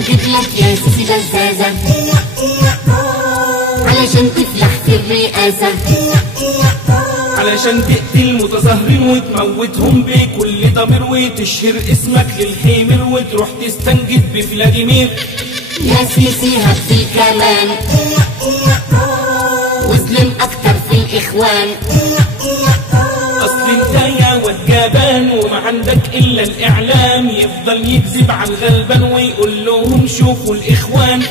ونجيب لك يا سيسي بزازة علشان تفلح في الرئاسة، علشان تقتل متظاهرين وتموتهم بكل ضمير وتشهر اسمك للحمير وتروح تستنجد بفلاديمير. يا سيسي هبطي كمان وظلم اكتر في الاخوان، اصل انت يا واد جبان وما عندك الا الاعلام، يفضل يكذب على الغلبان ويقول لهم شوفوا الاخوان.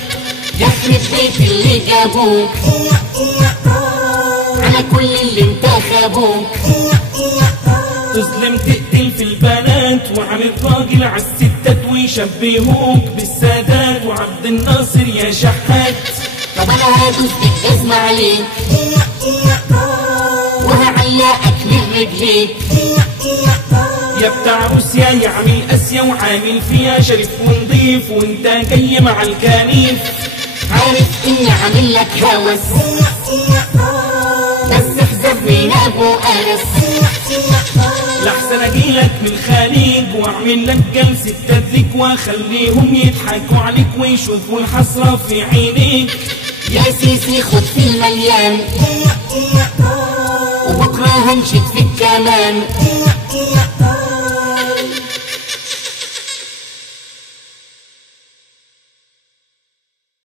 يخرب بيت اللي جابوك على كل اللي انتخبوك، تظلم تقتل في البنات وعامل راجل على الستات ويشبهوك بالسادات وعبد الناصر يا شحات. طب انا هدوس بالجزمة عليك وهعلقك من رجليك، يا بتاع روسيا يا عامل اسيا وعامل فيها شريف ونضيف وانت جاي مع الكنيف. عارف اني عامل لك هوس بس احذر من ابو انس، لحسن اجيلك من الخليج واعمل لك جلسة تدليك واخليهم يضحكوا عليك ويشوفوا الحسرة في عينيك. يا سيسي خد في المليان وبكره هنشد فيك كمان.